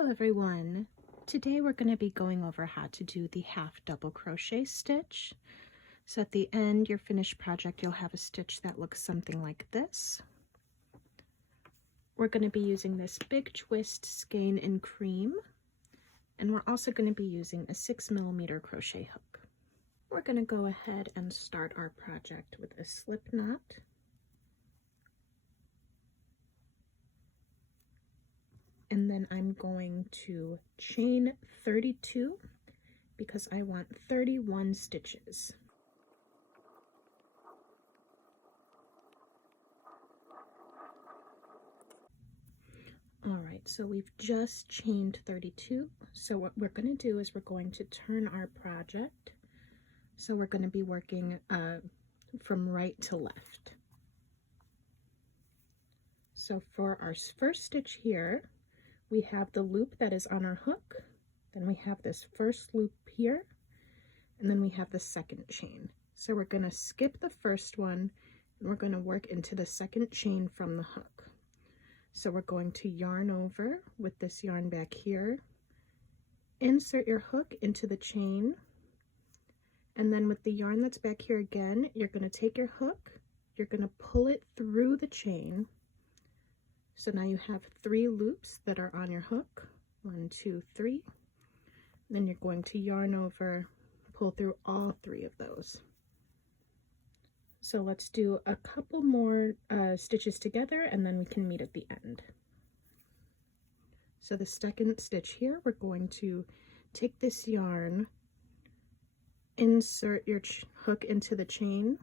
Hello everyone. Today we're going to be going over how to do the half double crochet stitch. So at the end, your finished project, you'll have a stitch that looks something like this. We're going to be using this big twist skein in cream, and we're also going to be using a 6mm crochet hook. We're going to go ahead and start our project with a slip knot. And then I'm going to chain 32 because I want 31 stitches. All right, so we've just chained 32. So what we're going to do is we're going to turn our project. So we're going to be working from right to left. So for our first stitch here, we have the loop that is on our hook, then we have this first loop here, and then we have the second chain. So we're going to skip the first one, and we're going to work into the second chain from the hook. So we're going to yarn over with this yarn back here, insert your hook into the chain, and then with the yarn that's back here again, you're going to take your hook, you're going to pull it through the chain. So now you have 3 loops that are on your hook, 1, 2, 3. Then you're going to yarn over, pull through all 3 of those. So let's do a couple more stitches together, and then we can meet at the end. So the second stitch here, we're going to take this yarn, insert your hook into the chain,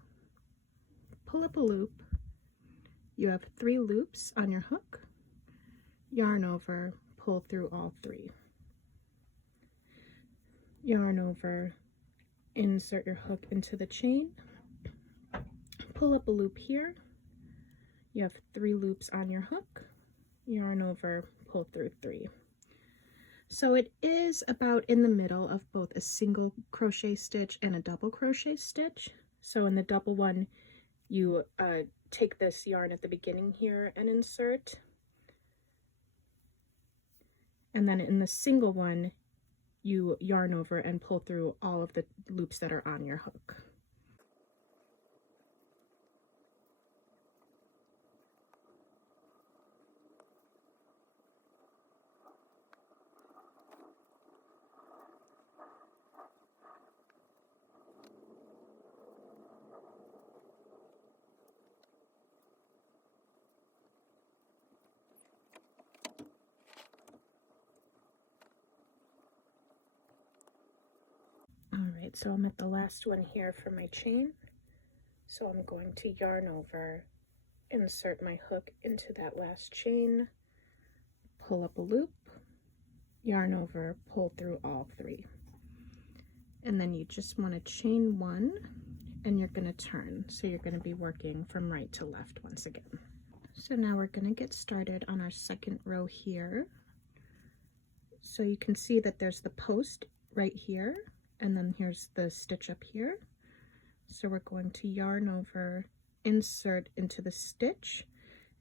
pull up a loop. You have 3 loops on your hook, yarn over, pull through all 3. Yarn over, insert your hook into the chain, pull up a loop here. You have 3 loops on your hook, yarn over, pull through 3. So it is about in the middle of both a single crochet stitch and a double crochet stitch. So in the double one, you take this yarn at the beginning here and insert, and then in the single one you yarn over and pull through all of the loops that are on your hook. Alright, so I'm at the last one here for my chain. So I'm going to yarn over, insert my hook into that last chain, pull up a loop, yarn over, pull through all 3. And then you just want to chain 1, and you're going to turn. So you're going to be working from right to left once again. So now we're going to get started on our second row here. So you can see that there's the post right here, and then here's the stitch up here. So we're going to yarn over, insert into the stitch,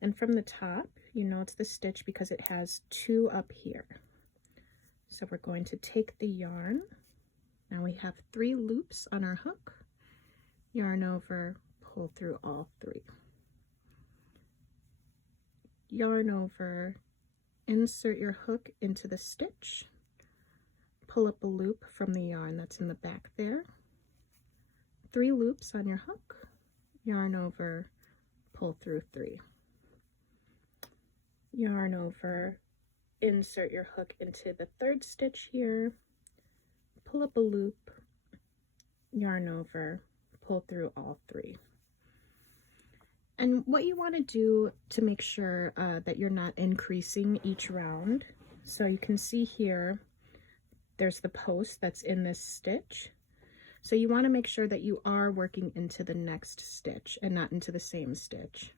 and from the top, you know it's the stitch because it has 2 up here. So we're going to take the yarn. Now we have 3 loops on our hook, yarn over, pull through all 3. Yarn over, insert your hook into the stitch, pull up a loop from the yarn that's in the back there, 3 loops on your hook, yarn over, pull through 3. Yarn over, insert your hook into the 3rd stitch here, pull up a loop, yarn over, pull through all 3. And what you want to do to make sure that you're not increasing each round, so you can see here there's the post that's in this stitch. So you want to make sure that you are working into the next stitch and not into the same stitch.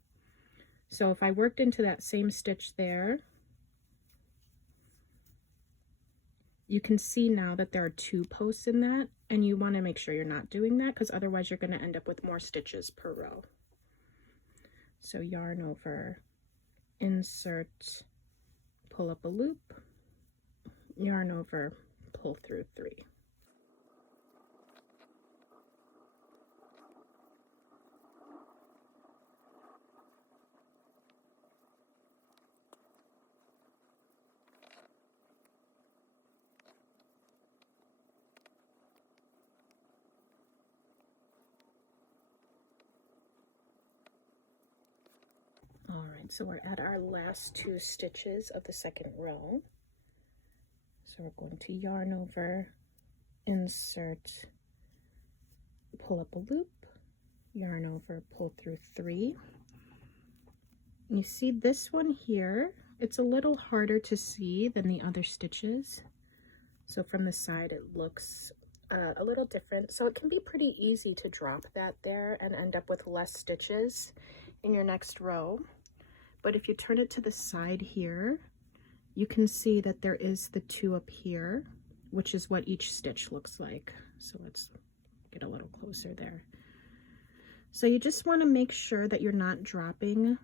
So if I worked into that same stitch there, you can see now that there are 2 posts in that, and you want to make sure you're not doing that because otherwise you're going to end up with more stitches per row. So yarn over, insert, pull up a loop, yarn over, pull through 3. All right, so we're at our last 2 stitches of the second row. So we're going to yarn over, insert, pull up a loop, yarn over, pull through 3. You see this one here, it's a little harder to see than the other stitches. So from the side it looks a little different. So it can be pretty easy to drop that there and end up with less stitches in your next row. But if you turn it to the side here, you can see that there is the 2 up here, which is what each stitch looks like. So let's get a little closer there. So you just want to make sure that you're not dropping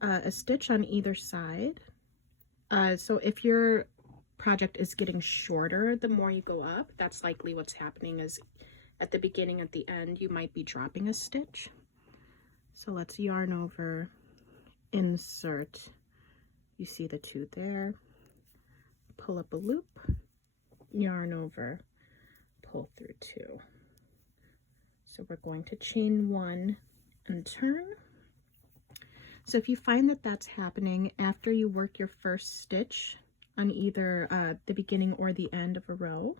a stitch on either side. So if your project is getting shorter the more you go up, that's likely what's happening. Is at the beginning, at the end, you might be dropping a stitch. So let's yarn over, insert, you see the 2 there, pull up a loop, yarn over, pull through 2. So we're going to chain 1 and turn. So if you find that that's happening after you work your first stitch on either the beginning or the end of a row,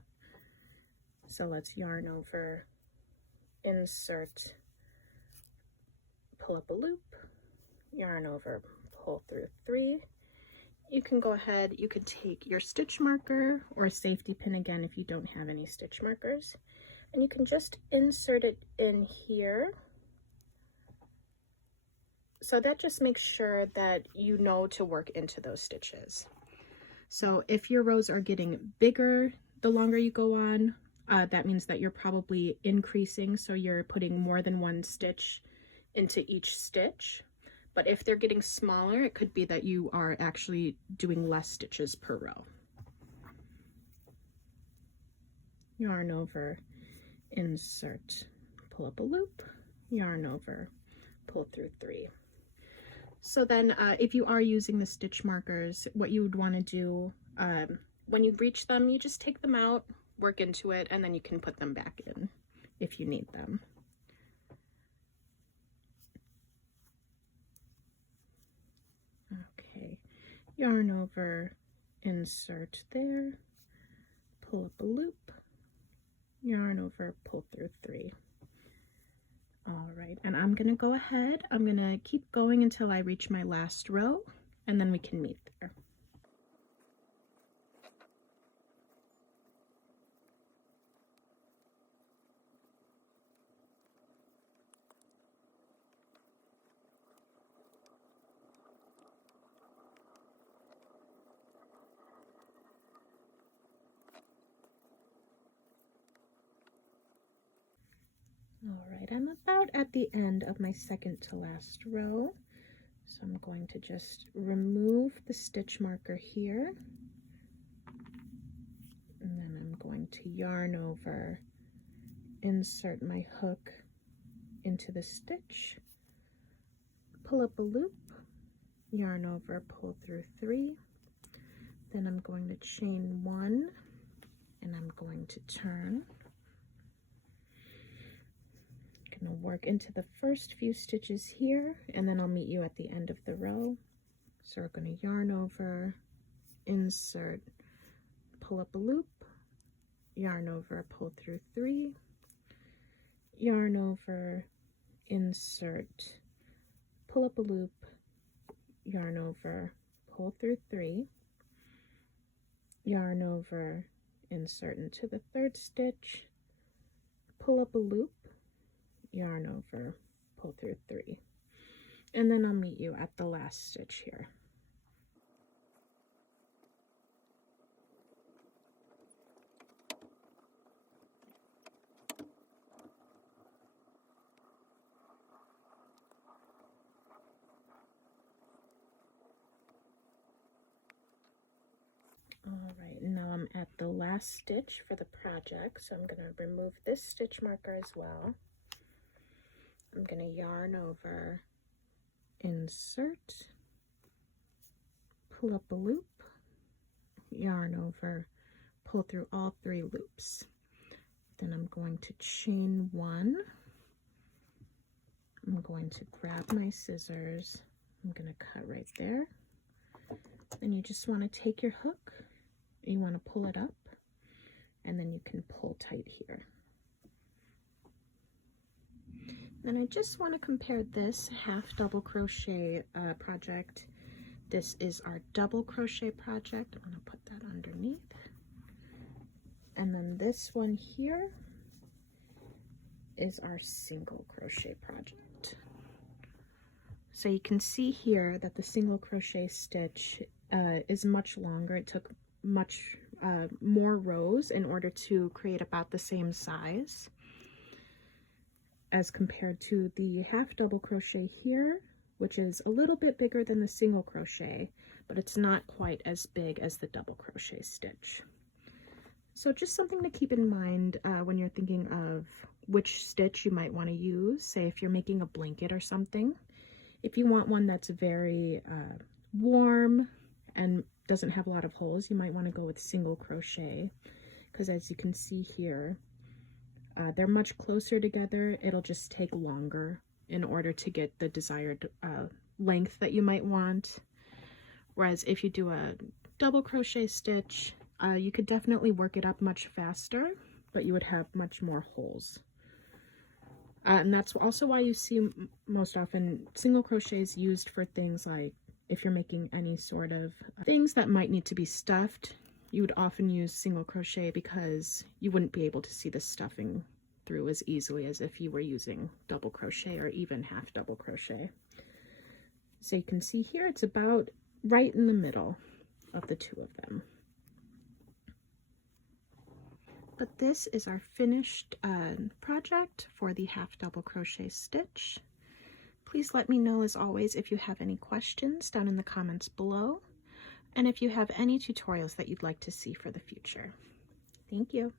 so let's yarn over, insert, pull up a loop, yarn over, pull through 3. You can go ahead, you could take your stitch marker or a safety pin again if you don't have any stitch markers, and you can just insert it in here. So that just makes sure that you know to work into those stitches. So if your rows are getting bigger the longer you go on, that means that you're probably increasing, so you're putting more than 1 stitch into each stitch. But if they're getting smaller, it could be that you are actually doing less stitches per row. Yarn over, insert, pull up a loop, yarn over, pull through 3. So then if you are using the stitch markers, what you would want to do when you reach them, you just take them out, work into it, and then you can put them back in if you need them. Okay, yarn over, insert there, pull up a loop, yarn over, pull through 3. All right, and I'm gonna go ahead, I'm gonna keep going until I reach my last row, and then we can meet there. All right, I'm about at the end of my second to last row. So I'm going to just remove the stitch marker here. And then I'm going to yarn over, insert my hook into the stitch, pull up a loop, yarn over, pull through 3. Then I'm going to chain 1 and I'm going to turn. Going to work into the first few stitches here, and then I'll meet you at the end of the row. So we're going to yarn over, insert, pull up a loop, yarn over, pull through 3, yarn over, insert, pull up a loop, yarn over, pull through 3, yarn over, insert into the 3rd stitch, pull up a loop, yarn over, pull through 3, and then I'll meet you at the last stitch here. All right, now I'm I'm at the last stitch for the project, so I'm going to remove this stitch marker as well. I'm going to yarn over, insert, pull up a loop, yarn over, pull through all 3 loops. Then I'm going to chain 1. I'm going to grab my scissors. I'm going to cut right there. Then you just want to take your hook, you want to pull it up, and then you can pull tight here. Then I just want to compare this half double crochet project. This is our double crochet project. I'm going to put that underneath. And then this one here is our single crochet project. So you can see here that the single crochet stitch is much longer. It took much more rows in order to create about the same size as compared to the half double crochet here, which is a little bit bigger than the single crochet, but it's not quite as big as the double crochet stitch. So just something to keep in mind when you're thinking of which stitch you might want to use. Say if you're making a blanket or something, if you want one that's very warm and doesn't have a lot of holes, you might want to go with single crochet, because as you can see here, they're much closer together. It'll just take longer in order to get the desired length that you might want. Whereas if you do a double crochet stitch, you could definitely work it up much faster, but you would have much more holes. And that's also why you see most often single crochets used for things like if you're making any sort of things that might need to be stuffed, you would often use single crochet because you wouldn't be able to see the stuffing through as easily as if you were using double crochet or even half double crochet. So you can see here it's about right in the middle of the 2 of them. But this is our finished project for the half double crochet stitch. Please let me know, as always, if you have any questions down in the comments below, and if you have any tutorials that you'd like to see for the future. Thank you.